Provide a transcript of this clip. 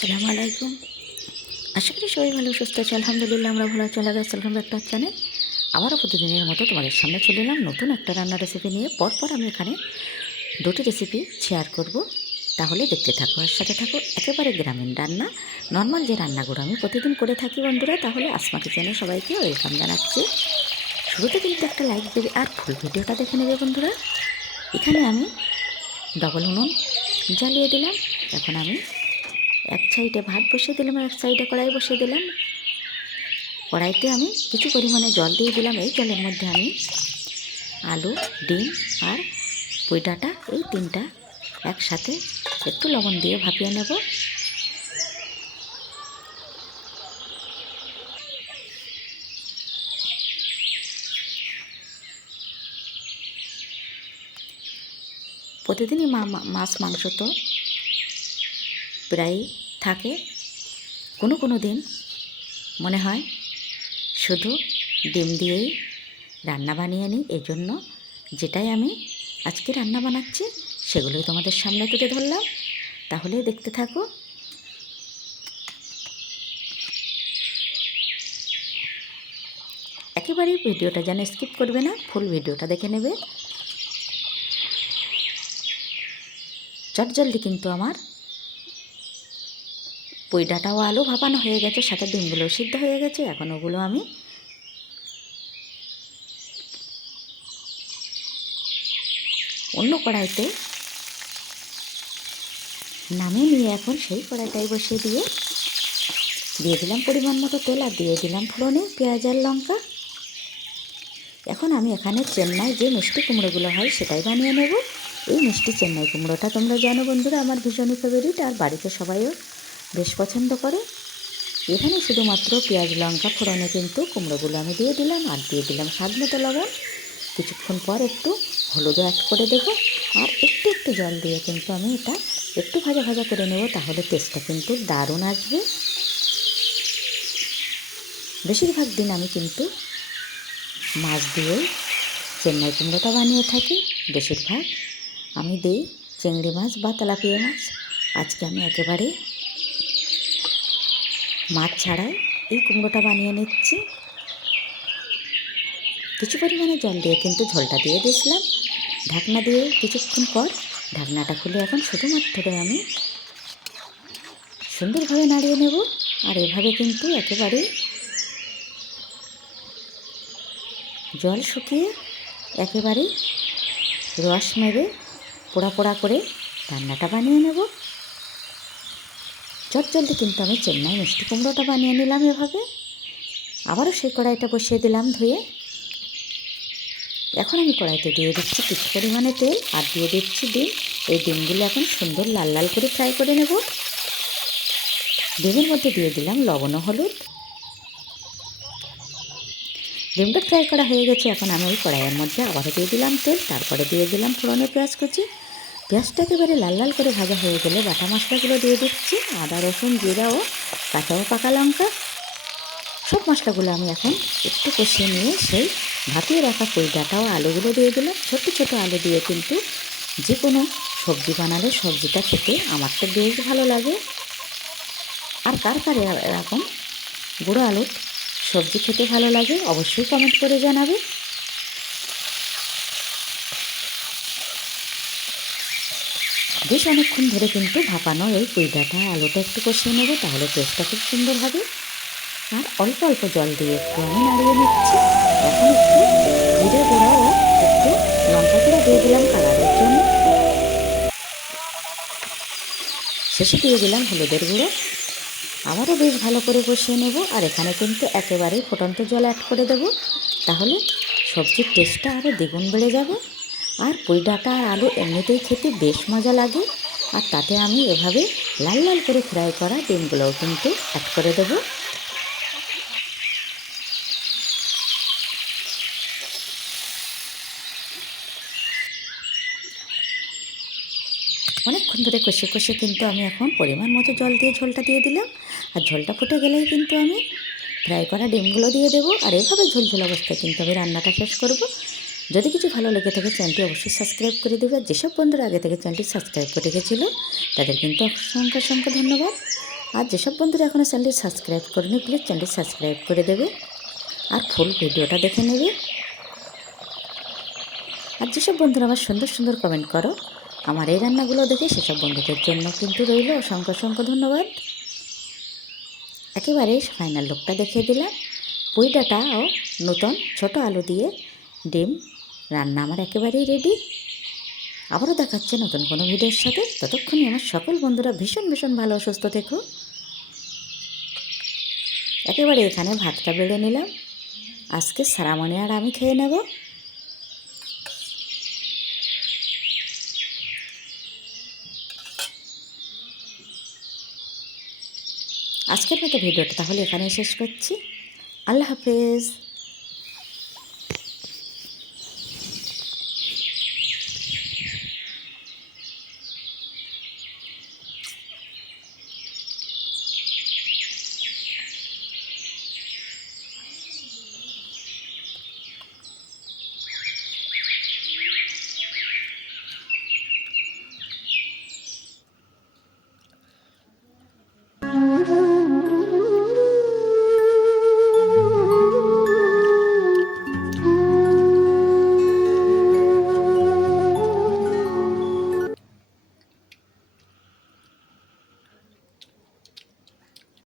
আসসালামু আলাইকুম। আশা করি সবাই ভালো, সুস্থ আছে। আলহামদুলিল্লাহ, আমরা ভালো চলে গেছি ওয়েলকাম একটা চ্যানেল আবারও প্রতিদিনের মতো তোমাদের সামনে চলে এলাম নতুন একটা রান্নার রেসিপি নিয়ে। পরপর আমি এখানে দুটি রেসিপি শেয়ার করব। তাহলে দেখতে থাকো আর সাথে থাকো। একেবারে গ্রামীণ রান্না। নর্মাল যে রান্নাগুলো আমি প্রতিদিন করে থাকি বন্ধুরা, তাহলে আসমা কিচেনে সবাইকে ওয়েলকাম জানাচ্ছি। শুরুতে কিন্তু একটা লাইক দেবে আর ফুল ভিডিওটা দেখে নেবে বন্ধুরা। এখানে আমি ডবল উনুন জ্বালিয়ে দিলাম। এখন আমি এক সাইডে ভাত বসিয়ে দিলাম আর এক সাইডে কড়াই বসিয়ে দিলাম। কড়াইতে আমি কিছু পরিমাণে জল দিয়ে দিলাম এই জলের মধ্যে আমি। আলু, ডিম আর পুঁই ডাঁটা এই তিনটা একসাথে একটু লবণ দিয়ে ভাপিয়ে নেব। প্রতিদিনই মা- মাছ মাংস তো প্রায় থাকে। কোনো কোনো দিন মনে হয় শুধু ডিম দিয়েই রান্না বানিয়ে নিই এই জন্য যেটাই আমি আজকে রান্না বানাচ্ছি, সেগুলোই তোমাদের সামনে তুলে ধরলাম। তাহলে দেখতে থাকো। একেবারেই ভিডিওটা যেন স্কিপ করবে না, ফুল ভিডিওটা দেখে নেবে। চটজলদি কিন্তু আমার পইডাটাও আলু ভাপানো হয়ে গেছে, সাথে ডিমগুলো সিদ্ধ হয়ে গেছে, এখন ওগুলো আমি অন্য কড়াইতে নামিয়ে নিয়ে এখন সেই কড়াইটাই বসিয়ে দিয়ে দিয়ে দিলাম পরিমাণ মতো তেল আর দিয়ে দিলাম ফোড়নে পেঁয়াজ আর লঙ্কা। এখন আমি এখানে চেন্নাই যে মিষ্টি কুমড়োগুলো হয় সেটাই বানিয়ে নেব। এই মিষ্টি চেন্নাই কুমড়োটা তোমরা জানো বন্ধুরা, আমার ভীষণই ফেভারিট আর বাড়িতে সবাইও বেশ পছন্দ করে। এখানে শুধুমাত্র পেঁয়াজ, লঙ্কা, ফোড়নে কিন্তু কুমড়োগুলো আমি দিয়ে দিলাম আর দিয়ে দিলাম স্বাদ মতো লবণ। কিছুক্ষণ পর একটু হলুদ অ্যাড করে দেবো আর একটু একটু জল দিয়ে কিন্তু আমি এটা একটু ভাজা ভাজা করে নেব তাহলে টেস্টটা কিন্তু দারুণ আসবে। বেশিরভাগ দিন আমি কিন্তু মাছ দিয়েই চেন্নাই কুমড়োটা বানিয়ে থাকি। বেশিরভাগ আমি দিই চিংড়ি মাছ বা তেলাপিয়া মাছ। আজকে আমি একেবারে মাছ ছাড়াই এই কুমড়োটা বানিয়ে নিচ্ছি। কিছু পরিমাণে জল দিয়ে কিন্তু ঝোলটা দিয়ে দিয়েছিলাম। ঢাকনা দিয়ে কিছুক্ষণ পর ঢাকনাটা খুলে এখন শুধুমাত্র আমি সুন্দরভাবে নাড়িয়ে নেব। আর এভাবে কিন্তু একেবারে জল শুকিয়ে একেবারে রস মেরে পোড়া পোড়া করে রান্নাটা বানিয়ে নেব। চটজলদি কিন্তু আমি চেন্নাই মিষ্টি কুমড়োটা বানিয়ে নিলাম এভাবে। আবারও সেই কড়াইটা বসিয়ে দিলাম ধুয়ে। এখন আমি কড়াইতে দিয়ে দিচ্ছি কিছু পরিমাণে তেল আর দিয়ে দিচ্ছি ডিম। এই ডিমগুলো এখন সুন্দর লাল লাল করে ফ্রাই করে নেব। ডিমের মধ্যে দিয়ে দিলাম লবণ হলুদ। ডিমটা ফ্রাই করা হয়ে গেছে, এখন আমি ওই কড়াইয়ের মধ্যে আবারও দিয়ে দিলাম তেল, তারপরে দিয়ে দিলাম ফোড়নে পেঁয়াজ কুচি। পেঁয়াজটা একেবারে লাল লাল করে ভাজা হয়ে গেলে বাটা মশলাগুলো দিয়ে দিচ্ছি। আদা, রসুন, জিরা ও কাঁচা ও পাকা লঙ্কা। সব মশলাগুলো আমি এখন একটু কষিয়ে নিয়ে সেই ভাপিয়ে রাখা পুঁই ডাঁটা ও আলুগুলো দিয়ে দিলাম। ছোট ছোট আলু দিয়ে কিন্তু যে কোনো সবজি বানালে সবজিটা খেতে আমার তো বেশ ভালো লাগে। আর কার কার এরকম গুঁড়ো আলুর সবজি খেতে ভালো লাগে অবশ্যই কমেন্ট করে জানাবে। বেশ অনেকক্ষণ ধরে কিন্তু ভাপানো এই পুইডাটা আলুটা একটু কষিয়ে নেব, তাহলে টেস্টটা খুব সুন্দর হবে। আর অল্প অল্প জল দিয়ে একটু আমি নাড়িয়ে নিচ্ছি। এখন একটু জিরে গুঁড়া ও একটু লঙ্কা গুঁড়া দিয়ে দিলাম কালারের জন্য। শেষে দিয়ে দিলাম হলুদের গুঁড়ো। আবারও বেশ ভালো করে কষিয়ে নেব, আর এখানে কিন্তু একেবারেই ফোটন্ত জল অ্যাড করে দেব। তাহলে সবজির টেস্টটা আরও দ্বিগুণ বেড়ে যাবে। আর পুঁই ডাঁটা আর আলু এমনিতেই খেতে বেশ মজা লাগে। আর তাতে আমি এভাবে লাল লাল করে ফ্রাই করা ডিমগুলোও কিন্তু অ্যাড করে দেবো। অনেকক্ষণ ধরে কষে কষে কিন্তু আমি এখন পরিমাণ মতো জল দিয়ে ঝোলটা দিয়ে দিলাম। আর ঝোলটা ফুটে গেলেই কিন্তু আমি ফ্রাই করা ডিমগুলো দিয়ে দেবো। আর এভাবে ঝোল ঝোল অবস্থায় কিন্তু আমি রান্নাটা শেষ করব। যদি কিছু ভালো লেগে থাকে চ্যানেলটি অবশ্যই সাবস্ক্রাইব করে দেবে। আর যেসব বন্ধুরা আগে থেকে চ্যানেলটি সাবস্ক্রাইব করে রেখেছিলো, তাদের কিন্তু অসংখ্য অসংখ্য ধন্যবাদ। আর যেসব বন্ধুরা এখনও চ্যানেলটি সাবস্ক্রাইব করেনি প্লিজ চ্যানেলটি সাবস্ক্রাইব করে দেবে। আর ফুল ভিডিওটা দেখে নেবে। আর যেসব বন্ধুরা আমার সুন্দর সুন্দর কমেন্ট করো, আমার এই রান্নাগুলো দেখে সেসব বন্ধুদের জন্য কিন্তু রইল অসংখ্য অসংখ্য ধন্যবাদ। একেবারে ফাইনাল লুকটা দেখিয়ে দিলাম। পুঁই ডাঁটা ও নতুন ছোট আলু দিয়ে ডিম রান্না আমার একেবারেই রেডি আবারও দেখাচ্ছে নতুন কোনো ভিডিওর সাথে। ততক্ষণই আমার সকল বন্ধুরা ভীষণ ভীষণ ভালো সুস্থ থেকো। একেবারে এখানে ভাতটা বেড়ে নিলাম। আজকে সারামণি আর আমি খেয়ে নেব। আজকের মতো ভিডিওটা তাহলে এখানেই শেষ করছি। আল্লাহ হাফেজ।